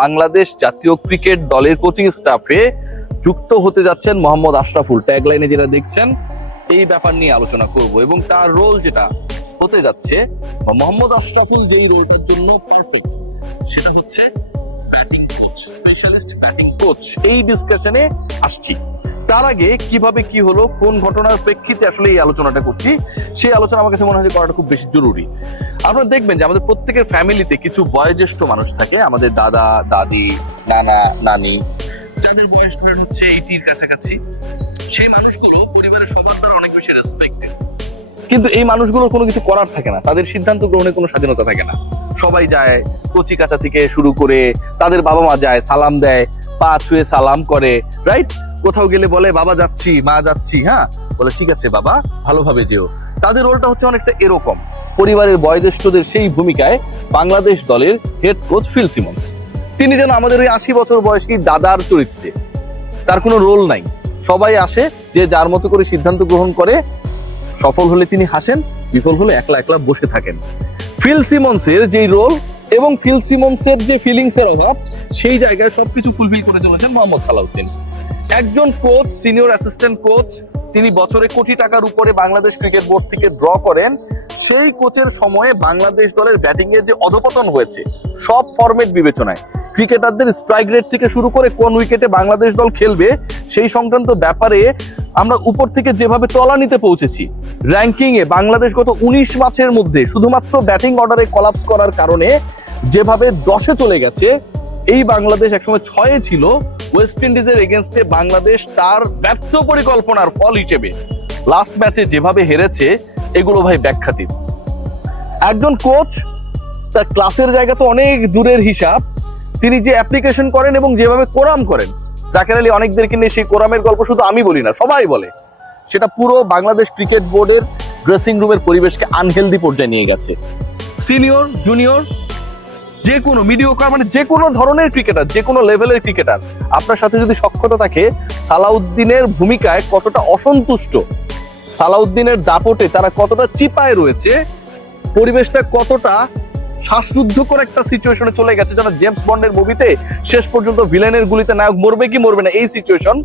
বাংলাদেশ জাতীয় ক্রিকেট দলের কোচিং স্টাফে যুক্ত হতে যাচ্ছেন মোহাম্মদ আশরাফুল। ট্যাগলাইনে যেটা দেখছেন এই ব্যাপার নিয়ে আলোচনা করব এবং তার রোল যেটা হতে যাচ্ছে বা মোহাম্মদ আশরাফুল যেই রোলটার জন্য পারফেক্ট সেটা হচ্ছে batting coach, specialist batting coach. এই ডিসকাশনে আসছি। তার আগে কিভাবে কি হলো, কোন ঘটনার প্রেক্ষিতে আসলে এই আলোচনাটা করছি, সেই আলোচনা আমার কাছে মনে হয় করাটা খুব বেশি জরুরি। আপনারা দেখবেন যে আমাদের প্রত্যেকের ফ্যামিলিতে কিছু বয়োজ্যেষ্ঠ মানুষ থাকে, আমাদের দাদা দাদি, নানা নানি, যাদের বয়স ধরেন হচ্ছে 80-র কাছাকাছি। সেই মানুষগুলো পরিবারের সবার দ্বারা অনেক বেশি রেসপেক্টেড, কিন্তু এই মানুষগুলোর কোনো কিছু করার থাকে না, তাদের সিদ্ধান্ত গ্রহণের কোনো স্বাধীনতা থাকে না। সবাই যায়, কচি কাঁচা থেকে শুরু করে তাদের বাবা মা যায়, সালাম দেয়, পা ছুঁয়ে সালাম করে, রাইট? কোথাও গেলে বলে বাবা যাচ্ছি, মা যাচ্ছি, হ্যাঁ বলে ঠিক আছে বাবা, ভালোভাবে যেও। তাদের রোলটা হচ্ছে অনেকটা এরকম। পরিবারের বয়োজ্যেষ্ঠদের সেই ভূমিকায় বাংলাদেশ দলের হেড কোচ ফিল সিমন্স, তিনি যেন আমাদের ওই 80 বছর বয়সী দাদার চরিত্রে। তার কোনো রোল নাই, সবাই আসে, যে যার মতো করে সিদ্ধান্ত গ্রহণ করে। সফল হলে তিনি হাসেন, বিফল হলে একলা একলা বসে থাকেন। ফিল সিমন্সের যেই রোল এবং ফিল সিমন্সের যে ফিলিংস এর অভাব, সেই জায়গায় সবকিছু ফুলফিল করে চলেছেন মোহাম্মদ সালাউদ্দিন। একজন কোচ, সিনিয়র অ্যাসিস্ট্যান্ট কোচ, তিনি বছরে কোটি টাকার উপরে বাংলাদেশ ক্রিকেট বোর্ড থেকে ড্র করেন। সেই কোচের সময়ে বাংলাদেশ দলের ব্যাটিং এর যে অধপতন হয়েছে সব ফরম্যাট বিবেচনায়, ক্রিকেটারদের স্ট্রাইক রেট থেকে শুরু করে কোন উইকেটে বাংলাদেশ দল খেলবে সেই সংক্রান্ত ব্যাপারে আমরা উপর থেকে যেভাবে তলানিতে পৌঁছেছি, র্যাঙ্কিং এ বাংলাদেশ গত 19 ম্যাচের মধ্যে শুধুমাত্র ব্যাটিং অর্ডারে কলাপস করার কারণে যেভাবে 10-এ চলে গেছে, এই বাংলাদেশ একসময় 6-এ ছিল। ওয়েস্ট ইন্ডিজের এগেনস্টে বাংলাদেশ তার ব্যর্থ পরিকল্পনার ফল হিসেবে লাস্ট ম্যাচে যেভাবে হেরেছে, এগুলো ভাই ব্যাখ্যাতীত। একজন কোচ তার ক্লাসের জায়গা তো অনেক দূরের হিসাব, তিনি যে অ্যাপ্লিকেশন করেন এবং যেভাবে কোরাম করেন, জাকের আলী অনেকদেরকে নিয়ে সেই কোরামের গল্প শুধু আমি বলি না, সবাই বলে, সেটা পুরো বাংলাদেশ ক্রিকেট বোর্ডের ড্রেসিং রুমের পরিবেশকে আনহেলদি পর্যায়ে নিয়ে গেছে। সিনিয়র, জুনিয়র, যে কোনো মিডিওকার, মানে যে কোনো ধরনের ক্রিকেটার, যে কোনো লেভেলের ক্রিকেটার, আপনার সাথে যদি সখ্যতা থাকে, সালাউদ্দিনের ভূমিকায় কতটা অসন্তুষ্ট, সালাউদ্দিনের দাপটে তারা কতটা চিপায় রয়েছে, পরিবেশটা কতটা শ্বাসরুদ্ধকর একটা সিচুয়েশনে চলে গেছে, যেন জেমস বন্ডের মুভিতে শেষ পর্যন্ত ভিলেনের গুলিতে নায়ক মরবে কি মরবে না, এই সিচুয়েশন,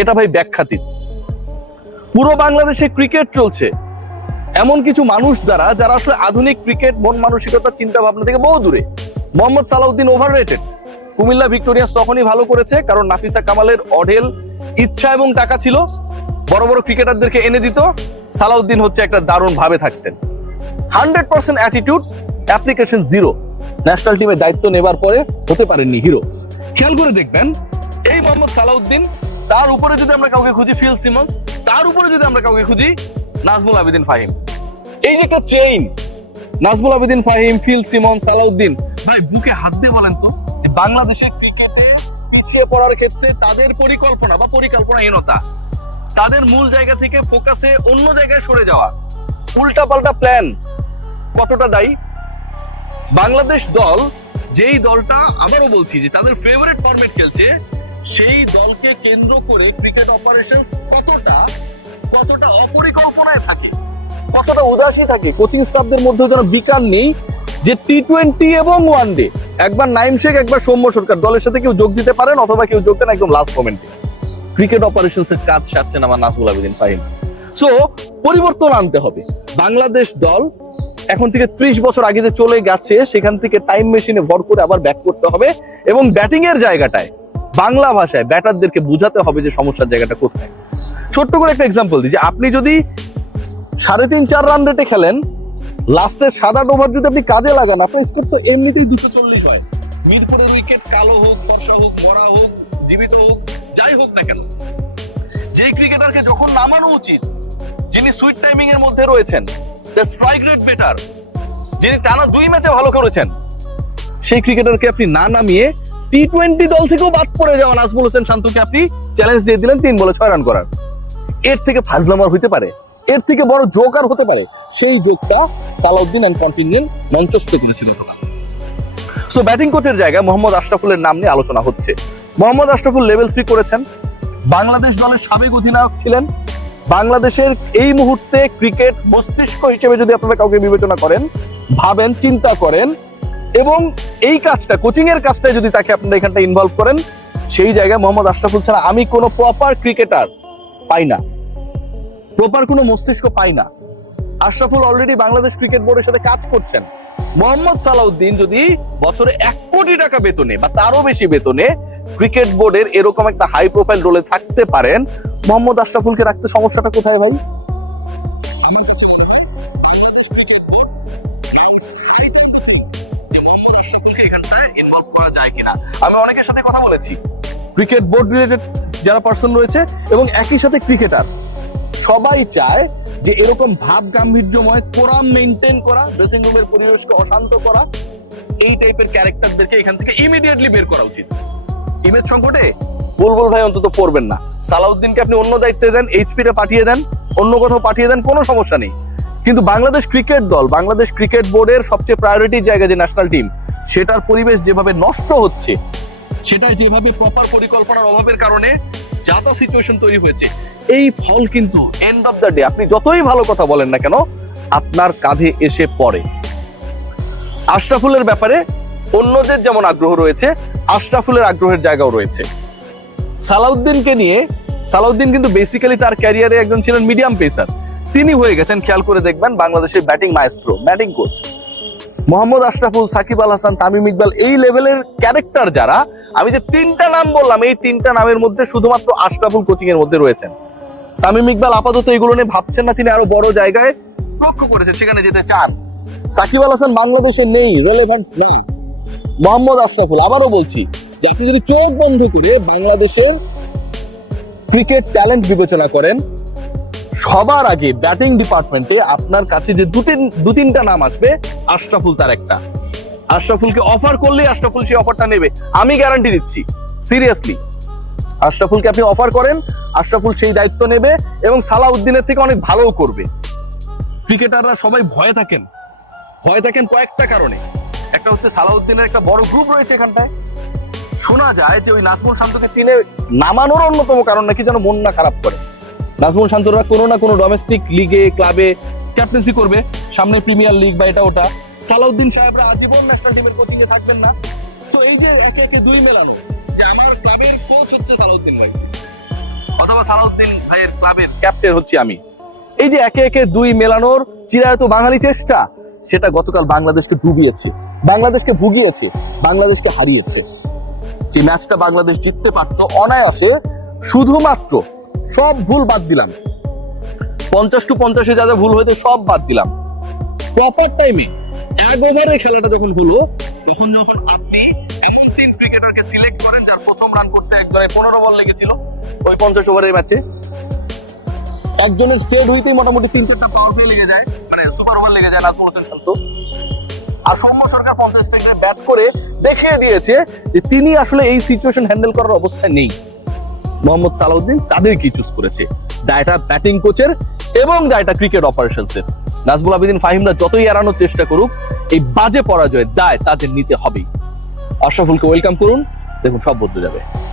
এটা ভাই ব্যাখ্যাতীত। পুরো বাংলাদেশে ক্রিকেট চলছে এমন কিছু মানুষ দ্বারা যারা আসলে আধুনিক ক্রিকেট মন মানসিকতা চিন্তা ভাবনা থেকে বহু দূরে। মোহাম্মদ সালাউদ্দিন ওভাররেটেড। কুমিল্লা ভিক্টোরিয়ান্স তখনই ভালো করেছে কারণ নাফিসা কামালের অঢেল ইচ্ছা এবং টাকা ছিল, বড় বড় ক্রিকেটারদেরকে এনে দিত। সালাউদ্দিন হচ্ছে একটা দারুণ ভাবে থাকতেন। 100% অ্যাটিটিউড, অ্যাপ্লিকেশন জিরো। ন্যাশনাল টিমের দায়িত্ব নেবার পরে হতে পারেননি হিরো। খেয়াল করে দেখবেন এই মোহাম্মদ সালাউদ্দিন, তার উপরে যদি আমরা কাউকে খুঁজি ফিল সিমন্স, তার উপরে যদি আমরা কাউকে খুঁজি নাজমুল আবেদিন ফাহিম। এই যে একটা chain, Nazmul Abedin Fahim, Phil Simmons, Salauddin, ভাই বুকে হাত দিয়ে বলেন তো বাংলাদেশের ক্রিকেটে পিছিয়ে পড়ার ক্ষেত্রে তাদের পরিকল্পনা বা পরিকল্পনাহীনতা, তাদের মূল জায়গা থেকে ফোকাসে অন্য জায়গায় সরে যাওয়া, উল্টাপাল্টা প্ল্যান কতটা দায়ী? বাংলাদেশ দল, যেই দলটা আবারও বলছি যে তাদের ফেভারিট ফরম্যাট খেলছে, সেই দলকে কেন্দ্র করে ক্রিকেট অপারেশনস কতটা অপরিকল্পনায় থাকে, কতটা উদাসী থাকে। কোচিং স্টাফদের মধ্যে যেন বিকার নেই যে টি20 এবং ওয়ানডে একবার নাইম শেখ, একবার সৌম্য সরকার দলের সাথে কেউ যোগ দিতে পারেন অথবা কেউ যোগ দেন একদম লাস্ট মোমেন্টে। ক্রিকেট অপারেশনস এর কাজ সারছেন আমার নাজমুল আবেদিন ফাহিম। সো পরিবর্তন আনতে হবে। বাংলাদেশ দল এখন থেকে 30 বছর আগে যে চলে গেছে, সেখান থেকে টাইম মেশিনে ভর করে আবার ব্যাক করতে হবে এবং ব্যাটিং এর জায়গাটায় বাংলা ভাষায় ব্যাটারদেরকে বোঝাতে হবে যে সমস্যার জায়গাটা কোথায়। ছোট্ট করে একটা এক্সাম্পল দিই, যে আপনি যদি 3.5-4 রান রেটে খেলেন, লাস্টে 7-8 ওভার যদি আপনি কাজে লাগান, আপনার স্কোর তো এমনিতেই 240 হয়। মিরপুরের উইকেট কালো হোক, দর্শা হোক, মরা হোক, জীবিত হোক, যাই হোক না কেন, যেই ক্রিকেটারকে যখন নামানো উচিত, যিনি সুইট টাইমিং এর মধ্যে রয়েছেন, যে স্ট্রাইক রেট বেটার, যিনি টানা 2 ম্যাচে ভালো করেছেন, সেই ক্রিকেটারকে আপনি না নামিয়ে টি20 দল থেকেও বাদ পড়ে যাওয়া নাজমুল হোসেন শান্তকে আপনি চ্যালেঞ্জ দিয়ে দিলেন 3 বলে 6 রান করার। এর থেকে ফাজলামার হইতে পারে? এর থেকে বড় জোকার হতে পারে? সেই জোকটা সালাউদ্দিন এন্ড কন্টিনজেন্ট মঞ্চস্থ করেছিল। সো ব্যাটিং কোচের জায়গায় মোহাম্মদ আশরাফুলের নাম নিয়ে আলোচনা হচ্ছে। মোহাম্মদ আশরাফুল লেভেল 3 করেছেন, বাংলাদেশ দলের সাবেক অধিনায়ক ছিলেন। বাংলাদেশের এই মুহূর্তে ক্রিকেট মস্তিষ্ক হিসেবে যদি আপনারা কাউকে বিবেচনা করেন, ভাবেন, চিন্তা করেন, এবং এই কাজটা, কোচিং এর কাজটা যদি তাকে আপনারা এখানটা ইনভলভ করেন, সেই জায়গায় মোহাম্মদ আশরাফুল ছাড়া আমি কোনো প্রপার ক্রিকেটার পাই না, প্রপার কোনো মস্তিষ্ক পাই না। আশরাফুল অলরেডি বাংলাদেশ ক্রিকেট বোর্ডের সাথে কাজ করছেন। মোহাম্মদ সালাউদ্দিন যদি বছরে 1 কোটি টাকা বেতনে বা তারও বেশি বেতনে ক্রিকেট বোর্ডের এরকম একটা হাই প্রোফাইল রোলে থাকতে পারেন, মোহাম্মদ আশরাফুলকে রাখতে সমস্যাটা কোথায় ভাই? আমার কাছে মনে হয় বাংলাদেশ ক্রিকেট বোর্ড মোহাম্মদ আশরাফুলকে এখানটায় ইনভলভ করা যায় কিনা। আমি অনেকের সাথে কথা বলেছি, ক্রিকেট বোর্ড রিলেটেড যারা পার্সন রয়েছে এবং একই সাথে ক্রিকেটার, সবাই চায় যে এরকম ভাব গাম্ভীর্যময় কোরাম মেইনটেইন করা, ড্রেসিং রুমের পরিবেশকে অশান্ত করা, এই টাইপের ক্যারেক্টারদেরকে এখান থেকে ইমিডিয়েটলি বের করা উচিত। ইমেজ সংকটে বুলবুল ভাই অন্তত পড়বেন না। সালাউদ্দিনকে আপনি অন্য দায়িত্বে দেন, এইচপি তে পাঠিয়ে দেন, অন্য কোথাও পাঠিয়ে দেন, কোনো সমস্যা নেই। কিন্তু বাংলাদেশ ক্রিকেট দল, বাংলাদেশ ক্রিকেট বোর্ডের সবচেয়ে প্রায়োরিটির জায়গা যে ন্যাশনাল টিম, সেটার পরিবেশ যেভাবে নষ্ট হচ্ছে, সেটা যেভাবে প্রপার পরিকল্পনার অভাবের কারণে যা তা সিচুয়েশন তৈরি হয়েছে, এই ফল কিন্তু এন্ড অফ দ্য ডে আপনি যতই ভালো কথা বলেন না কেন আপনার কাঁধে এসে পড়ে। আশরাফুলের ব্যাপারে অন্যদের যেমন আগ্রহ রয়েছে, আশরাফুলের আগ্রহের জায়গাও রয়েছে। সালাউদ্দিনকে নিয়ে, সালাউদ্দিন কিন্তু বেসিক্যালি তার ক্যারিয়ারে একজন ছিলেন মিডিয়াম পেসার, তিনি হয়ে গেছেন খেয়াল করে দেখবেন বাংলাদেশের batting maestro, batting coach. Mohammad Ashraful, Shakib Al Hasan, Tamim Iqbal, এই লেভেলের ক্যারেক্টার যারা, আমি যে 3টা নাম বললাম, এই 3টা নামের মধ্যে শুধুমাত্র আশরাফুল কোচিং এর মধ্যে রয়েছেন। তামিম ইকবাল আপাতত এগুলো নিয়ে ভাবছেন না, তিনি আরো বড় জায়গায় লক্ষ্য করেছেন, সেখানে যেতে চান। সাকিব আল হাসান বাংলাদেশে নেই, রেলেভেন্ট না। মোহাম্মদ আশরাফুল, আবারও বলছি যে আপনি যদি চোখ বন্ধ করে বাংলাদেশের ক্রিকেট ট্যালেন্ট বিবেচনা করেন, সবার আগে ব্যাটিং ডিপার্টমেন্টে আপনার কাছে যে দু তিনটা নাম আসবে, আশরাফুল তার একটা। আশরাফুলকে অফার করলেই আশরাফুল সেই অফারটা নেবে, আমি গ্যারান্টি দিচ্ছি। সিরিয়াসলি, আশরাফুলকে আপনি অফার করেন, আশরাফুল সেই দায়িত্ব নেবে এবং সালাউদ্দিনের থেকে অনেক ভালোও করবে। ক্রিকেটাররা সবাই ভয়ে থাকেন কয়েকটা কারণে। একটা হচ্ছে সালাউদ্দিনের একটা বড় গ্রুপ রয়েছে এখানটায়। শোনা যায় যে ওই নাজমুল শান্তকে টিনে নামানোর অন্যতম কারণ নাকি যেন মন না খারাপ করে। নাজমুল শান্তরা কোনো না কোনো ডোমেস্টিক লিগে, ক্লাবে ক্যাপ্টেন্সি করবে, সামনে প্রিমিয়ার লিগ বা এটা ওটা। সালাউদ্দিন সাহেবরা আজীবন ন্যাশনাল টিমের কোচিং এ থাকবেন না। তো এই যে একে একে দুই মেলানো, যে আমার ক্লাবের কোচ হচ্ছে সালাউদ্দিন ভাই, অথবা সালাউদ্দিন ভাইয়ের ক্লাবের ক্যাপ্টেন হচ্ছি আমি, এই যে একে একে দুই মেলানোর চিরায়ত বাঙালি চেষ্টা, সেটা গতকাল বাংলাদেশকে ডুবিয়েছে, বাংলাদেশকে ভুগিয়েছে, বাংলাদেশকে হারিয়েছে। যে ম্যাচটা বাংলাদেশ জিততে পারত অনায়াসে, শুধুমাত্র সব ভুল বাদ দিলাম, 50-50 যা যা ভুল হয়েছে সব বাদ দিলাম, প্রপার টাইমে 1 ওভারে খেলাটা যখন হলো, তখন যখন আপনি এমন 3 ক্রিকেটারকে সিলেক্ট করেন যার প্রথম রান করতে একজনের 15 বল লেগেছিল ওই 50 ওভারের ম্যাচে, একজনের সেট হইতেই মোটামুটি 3-4টা পাওয়ার প্লে লেগে যায়, মানে সুপার ওভার লেগে যায় নাজমুল হোসেন শান্ত। আর সৌম্য সরকার 50 উইকেটে ব্যাট করে দেখিয়ে দিয়েছে যে তিনি আসলে এই সিচুয়েশন হ্যান্ডেল করার অবস্থায় নেই। মোহাম্মদ সালাউদ্দিন তাদেরকে চুজ করেছে, দায়টা ব্যাটিং কোচের এবং দায়টা ক্রিকেট অপারেশনসের। নাজমুল আবেদিন ফাহিমরা যতই এড়ানোর চেষ্টা করুক, এই বাজে পরাজয়ের দায় তাদের নিতে হবেই। আশরাফুলকে ওয়েলকাম করুন, দেখুন সব বদলে যাবে।